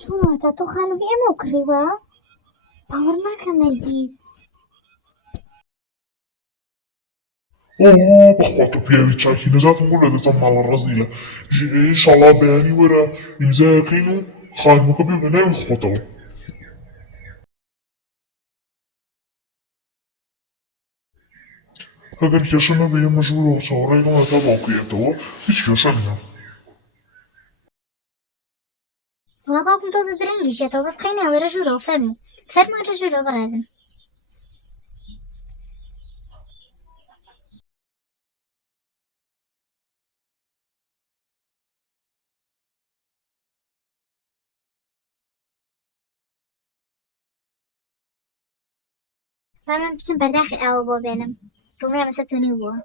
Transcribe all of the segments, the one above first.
چۆنەوەتە تۆ خانووی ئێمە کڕیوە؟ باوەڕ ناکەم نەرگیز. ئۆ بەخوا تۆ پیاوی چاکی نەجاتم بۆ لە دەچەم ماڵە ڕەزیلە ئینشەڵا بەیانی وەرە ئیمزایەکەین و خانووەکە بێ بە ناوی خۆتەوە. ئەگەر کێشە نەبێ ئێمە ژوورەوە چاوەڕێی تا باوکێتەوە هیچ کێشە نییە. وڵا باوکم تۆزە درەنگیشێتەوە بەس خەی ناوێرە ژوورەوە فەرموویرە ژوورەوە بەڕێزم. با من بچم بەرداخی ئاوە بۆ بێنم دڵنیام ئێستا تۆنی بووە.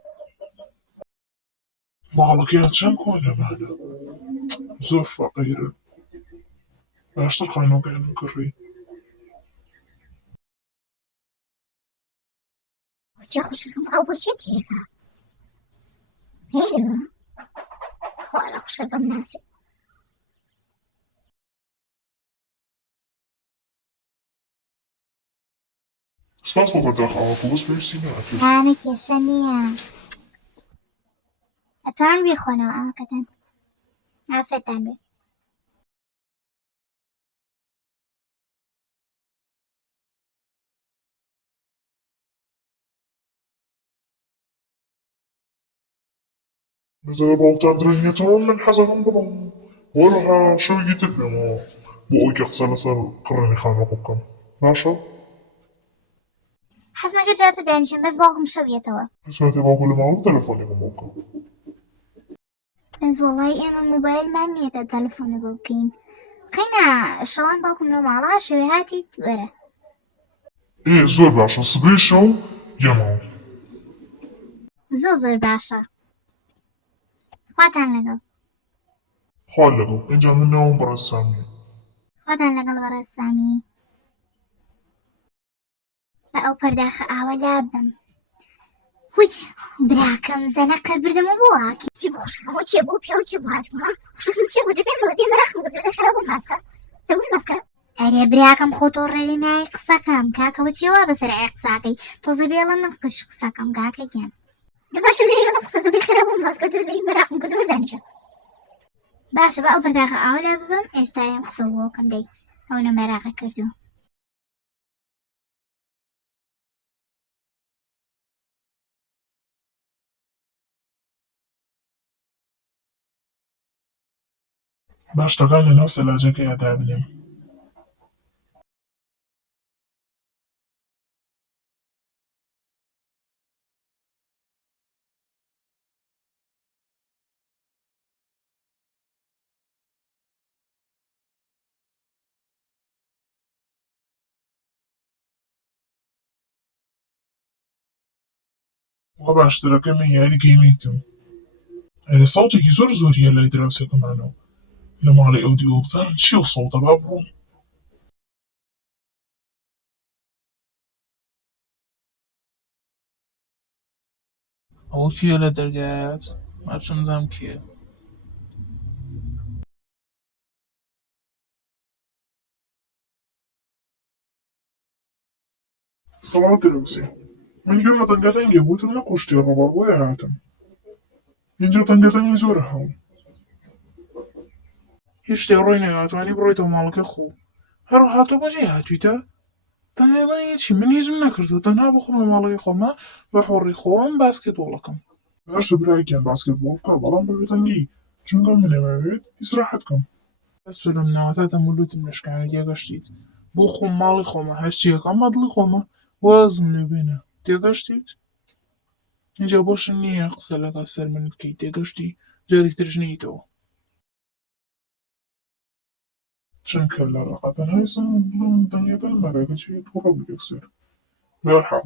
ماڵەکەیان چەند کۆنەمانە زۆر فەقیرن باشتر خانووەکەیانم کڕی. چێ خوشەکەم ئەو بۆ چێ تێکە هێلەوە خوا لە خوشەکەم ناچێت. سپاس بۆ بەرداخ ئاوەکە بەس پێویستی ناکرد. یانە کێشە نییە ئەتوان بێخۆنەوە ئاوەکەتان ئافرەتان بێ. بەزای باوکتان درەنگێتەوە من حەزەکەم بڕۆم وەرەها شەوێکی تر بێمەوە بۆ ئەوی کە قسە لەسەر کڕێنی خانووەکە بکەم باشە؟ حەزمە گەرجاتە دانیشم بەس باوکم شەویێتەوە. ساعتی باوکە لە ماڵ تەلەفۆنێکم بۆ بکەم. بەس وەڵای ئێمە مۆبایلمان نییە تا تەلەفۆنە بۆ بکەین. قەینا شەوان باوکم لە ماڵا شەوێ هاتیت وەرە. زۆر باشە سبەی شەو یەمەوە. زۆر باشە خواتان لەگەڵ. خوا لەگەڵ ئینجا من ناوم بەڕێزسامیە. خواتان لەگەڵ بەڕێز سامی. بە ئەو پەرداخە ئاوە لابم وی براکەم زەنەقە بردەمە بۆ هاکی چی بۆ خوشکەمەوە چێ بۆ پیا و چێ بۆ هاتووە خوشکم چێ بۆ دەبێن بەڵێ مەراخم بردە خراپ بۆ ماسکە دەبوون ماسکە. ئەرێ براکەم خۆ تۆ ڕێی نای قسەکەم کاکەوە چێوە بەسەر ئای قساکەی تۆزە بێڵە من قش قسەکەم کاکە گیان دەباشە لێڵە قسەکە دەی خراپ بۆ ماسکە دەی مەراخم کردە وەردانیشە. باشە بە ئەو پەرداخە ئاوە لا ببەم ئێستایم قسە بۆکەم دەی ئەو نەمەراقە کردو. باشتەکان لە ناو سەلاجەکەیە دابنێم. وا باشترەکە من یاریگەیمێتم ئەرێ ساوتێکی زۆر زۆریە لای دراوسێکەمانەوە لە ماڵی ئەو دیوە بزانم چی و ساوتە با بڕۆم. ئەوە کێ لە دەرگایەت ماچەم زام کێ. سەڵات دراوسێ من گوێمە تەنگەتەنگێ بوتم نەکوشتێ ڕۆبا بۆیە هاتم اینجا تەنگەتەنگی زۆرە هەڵ. هیچ شتێ ڕۆی نەهاتوانی بڕۆیتەوە ماڵەکە خۆ هەرو هاتۆ بەجێ هاتوویتە تەنگەتەنگی چی من هیچم نەکردو تەنها بخۆم لە ماڵەکەی خۆمە بە حۆڕی خۆم باسکێتبۆڵەکەم. باشە برایکیان باسکێتبۆڵ بکە بەڵام بەبێ تەنگی چونکە من ئەمەوێت ئیسراحەت بکەم. بەس جۆ لەم ناوەتا دەمولوتم لە شکانە تێگەشتیت بۆ خۆم ماڵی خۆمە هەرچیەکەم بە دڵی خۆمە وازم لێ بێنە تێگەشتیت. اینجا بۆشم نییە قسە لەگەڵ سەر من بکەیت تێگەشتی جارێک ترش نەیتەوە. چەند کە لە ڕقەتەنایسم بڵم دەنگێتە مەرەگە چێت تووڕە بگەکسێر بەرحاڵ